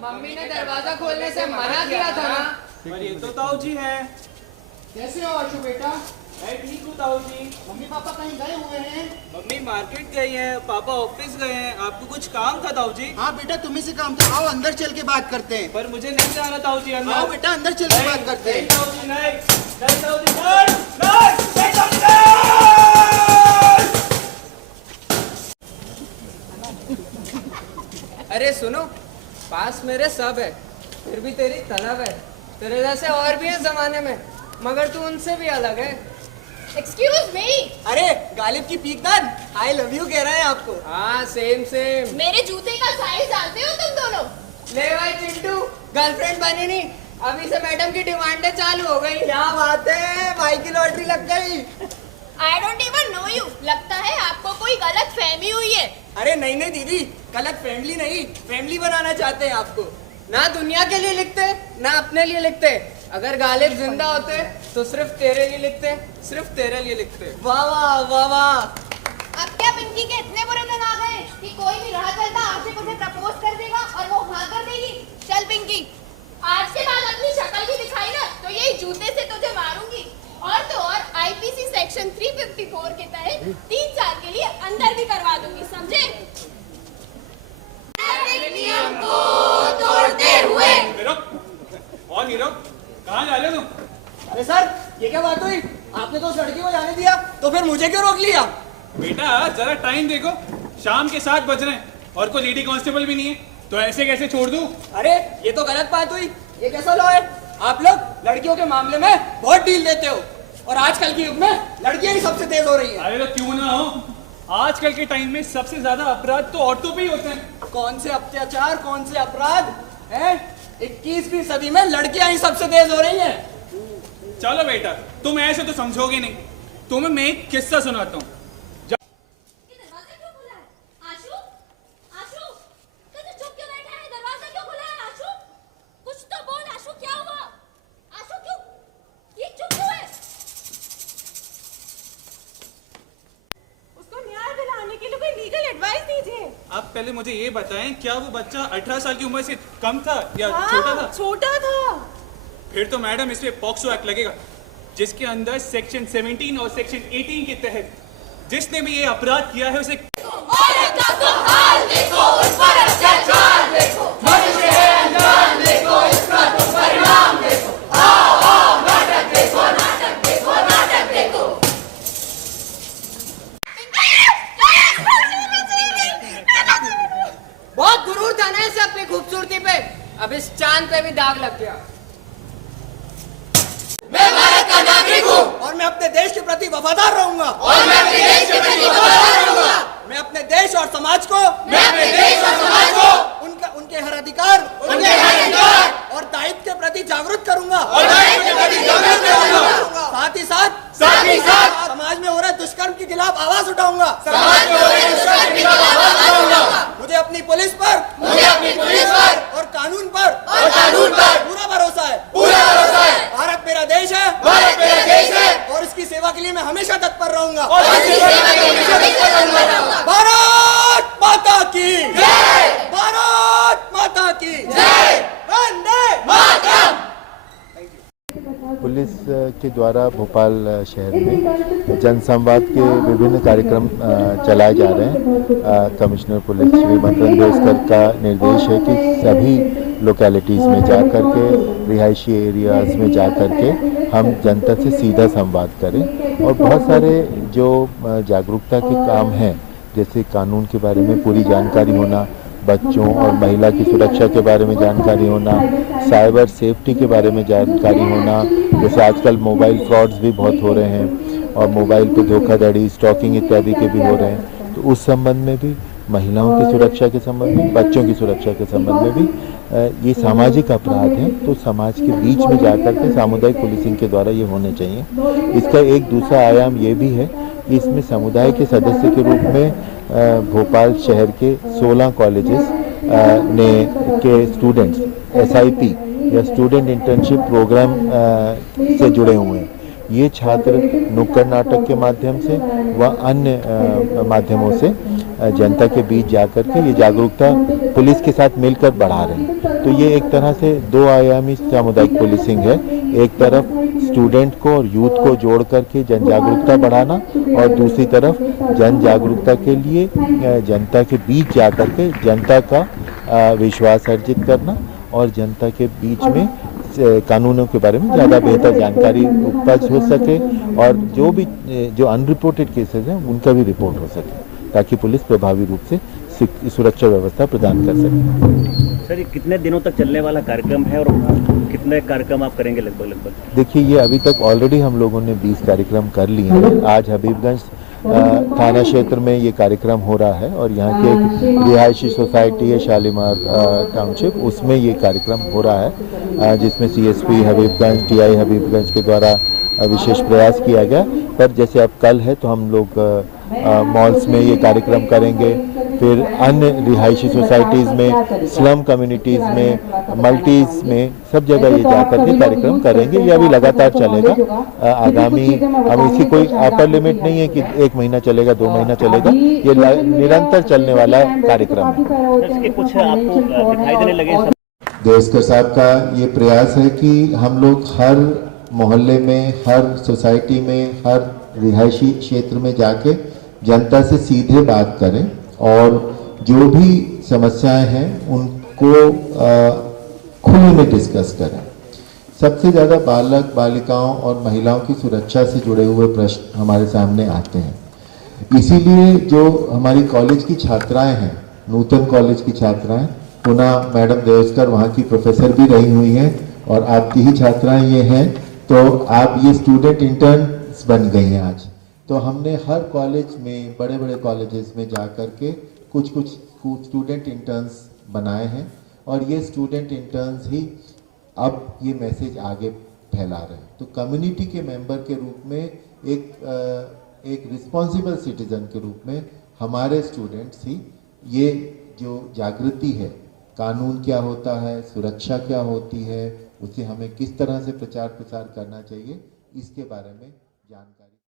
Mummy ने दरवाजा खोलने से मना किया था ना। पर ये तो ताऊ जी है। कैसे हो आशु बेटा? मैं ठीक हूँ ताऊ जी। मम्मी पापा कहीं गए हुए हैं? मम्मी मार्केट गई हैं, पापा ऑफिस गए हैं। आपको कुछ काम था ताऊ जी? हाँ बेटा, तुम्ही से काम था। आओ अंदर चल के बात करते हैं। पर मुझे नहीं जाना ताऊ जी अंदर। आओ बेटा अंदर चल के बात करते हैं। नहीं ताऊ जी, नहीं नहीं ताऊ जी, नहीं ताऊ जी, नहीं। अरे सुनो, पास मेरे सब है, फिर भी तेरी तलब है। तेरे जैसे और भी है जमाने में, मगर तू उनसे भी अलग है। Excuse me. अरे गालिब की पीकदार आई लव यू कह रहा है आपको। हाँ सेम सेम। मेरे जूते का साइज जानते हो तुम दोनों? ले भाई चिंटू, गर्लफ्रेंड बनी नहीं, अभी से मैडम की डिमांडें चालू हो गई। क्या बात है, भाई की लॉटरी लग गई। I don't even know you. लगता है आपको कोई गलत फहमी हुई है। अरे नहीं नहीं दीदी, गलत फैमिली नहीं, फैमिली बनाना चाहते हैं आपको। ना दुनिया के लिए लिखते, ना अपने लिए लिखते। अगर गालिब जिंदा होते तो सिर्फ तेरे लिए लिखते, सिर्फ तेरे लिए लिखते। वाह वाह वाह वाह। अब क्या पिंकी के इतने बुरे दिन आ गए कि कोई भी राह चलता आशिक उसे प्रपोज कर देगा और वो हाँ कर देगी? चल पिंकी, आज के बाद अपनी शक्ल भी दिखाई ना तो यही जूते से तुझे मारूंगी। और तो और आईपीसी सेक्शन 354 के तहत 3 साल के लिए अंदर भी करवा दूंगी, समझे? नियम को तोड़ते हुए। हीरो, और हीरो, कहाँ जा रहे हो तुम? अरे सर, ये क्या बात हुई? आपने तो उस लड़की को जाने दिया, तो फिर मुझे क्यों रोक लिया? बेटा जरा टाइम देखो, शाम के 7 बज रहे हैं और कोई लेडी कांस्टेबल भी नहीं है, तो ऐसे कैसे छोड़ दूं? अरे ये तो गलत बात हुई। ये कैसा लॉ है? आप लोग लड़कियों के मामले में बहुत डील देते हो, और आजकल के युग में लड़कियां ही सबसे तेज हो रही हैं। अरे तो क्यों ना हो, आजकल के टाइम में सबसे ज्यादा अपराध तो औरतों पे ही होते हैं। कौन से अत्याचार, कौन से अपराध हैं? 21वीं सदी में लड़कियां ही सबसे तेज हो रही हैं। चलो बेटा, तुम ऐसे तो समझोगे नहीं, तुम्हें मैं एक किस्सा सुनाता हूँ। आप पहले मुझे ये बताएं, क्या वो बच्चा 18 साल की उम्र से कम था या छोटा था? छोटा था। फिर तो मैडम इस पे पॉक्सो एक्ट लगेगा, जिसके अंदर सेक्शन 17 और सेक्शन 18 के तहत जिसने भी ये अपराध किया है उसे बहुत गुरूर था ना इसे अपनी खूबसूरती पे, अब इस चांद पे भी दाग लग गया। मैं भारत का नागरिक हूँ और मैं अपने देश के प्रति वफादार रहूंगा। मैं अपने देश और समाज को उनके हर अधिकार और दायित्व के प्रति जागरूक करूंगा। साथ ही साथ समाज में हो रहे दुष्कर्म के खिलाफ आवाज उठाऊंगा। मुझे अपनी पुलिस पर और कानून पर पूरा भरोसा है। भारत मेरा देश है और इसकी सेवा के लिए मैं हमेशा तत्पर रहूंगा। भारत माता की जय! भारत माता की जय! वंदे मातरम! पुलिस के द्वारा भोपाल शहर में जनसंवाद के विभिन्न कार्यक्रम चलाए जा रहे हैं। कमिश्नर पुलिस श्री मकरंद देवस्कर का निर्देश है कि सभी लोकेलिटीज़ में जाकर के, रिहायशी एरियाज़ में जाकर के हम जनता से सीधा संवाद करें, और बहुत सारे जो जागरूकता के काम हैं, जैसे कानून के बारे में पूरी जानकारी होना, बच्चों और महिला की सुरक्षा के बारे में जानकारी होना, साइबर सेफ्टी के बारे में जानकारी होना, जैसे आजकल मोबाइल फ्रॉड्स भी बहुत हो रहे हैं और मोबाइल पे धोखाधड़ी, स्टॉकिंग इत्यादि के भी हो रहे हैं, तो उस संबंध में भी, महिलाओं की सुरक्षा के संबंध में, बच्चों की सुरक्षा के संबंध में भी ये सामाजिक अपराध हैं, तो समाज के बीच में जाकर के सामुदायिक पुलिसिंग के द्वारा ये होने चाहिए। इसका एक दूसरा आयाम ये भी है कि इसमें समुदाय के सदस्य के रूप में भोपाल शहर के 16 कॉलेजेस के स्टूडेंट्स SIP या स्टूडेंट इंटर्नशिप प्रोग्राम से जुड़े हुए हैं। ये छात्र नुक्कड़ नाटक के माध्यम से व अन्य माध्यमों से जनता के बीच जाकर के ये जागरूकता पुलिस के साथ मिलकर बढ़ा रहे हैं। तो ये एक तरह से दो आयामी सामुदायिक पुलिसिंग है। एक तरफ स्टूडेंट को और यूथ को जोड़ करके जन जागरूकता बढ़ाना और दूसरी तरफ जन जागरूकता के लिए जनता के बीच जाकर के जनता का विश्वास अर्जित करना और जनता के बीच में कानूनों के बारे में ज़्यादा बेहतर जानकारी उपलब्ध हो सके और जो अनरिपोर्टेड केसेस हैं उनका भी रिपोर्ट हो सके ताकि पुलिस प्रभावी रूप से सुरक्षा व्यवस्था प्रदान कर सके। सर, ये कितने दिनों तक चलने वाला कार्यक्रम है और कितने कार्यक्रम आप करेंगे लगभग? देखिए, ये अभी तक ऑलरेडी हम लोगों ने 20 कार्यक्रम कर लिए हैं। आज हबीबगंज थाना क्षेत्र में ये कार्यक्रम हो रहा है और यहाँ की एक रिहायशी सोसाइटी है शालीमार टाउनशिप, उसमें ये कार्यक्रम हो रहा है जिसमें CSP हबीबगंज TI हबीबगंज के द्वारा विशेष प्रयास किया गया। पर जैसे अब कल है तो हम लोग मॉल्स में ये कार्यक्रम करेंगे, फिर अन्य रिहायशी सोसाइटीज़ में, स्लम कम्युनिटीज़ में, मल्टीज़ में, सब जगह ये जाकर के कार्यक्रम करेंगे। ये अभी लगातार चलेगा। आगामी हम इसकी कोई अपर लिमिट नहीं है कि 1 महीना चलेगा, 2 महीना चलेगा। ये निरंतर चलने वाला कार्यक्रम है। कुछ आपको दिखाई देने लगे? देवस्कर साहब का ये प्रयास है कि हम लोग हर मोहल्ले में, हर सोसाइटी में, हर रिहायशी क्षेत्र में जाके जनता से सीधे बात करें और जो भी समस्याएं हैं उनको खुले में डिस्कस करें। सबसे ज़्यादा बालक बालिकाओं और महिलाओं की सुरक्षा से जुड़े हुए प्रश्न हमारे सामने आते हैं। इसीलिए जो हमारी कॉलेज की छात्राएं हैं, नूतन कॉलेज की छात्राएं, पुनः मैडम देवस्कर वहाँ की प्रोफेसर भी रही हुई हैं और आपकी ही छात्राएं ये हैं, तो आप ये स्टूडेंट इंटर्न्स बन गई हैं आज। तो हमने हर कॉलेज में, बड़े बड़े कॉलेजेस में जा कर के कुछ स्टूडेंट इंटर्न्स बनाए हैं और ये स्टूडेंट इंटर्न्स ही अब ये मैसेज आगे फैला रहे हैं। तो कम्युनिटी के मेंबर के रूप में एक रिस्पॉन्सिबल सिटीजन के रूप में हमारे स्टूडेंट्स ही ये जो जागृति है, कानून क्या होता है, सुरक्षा क्या होती है, उसे हमें किस तरह से प्रचार प्रसार करना चाहिए, इसके बारे में जानकारी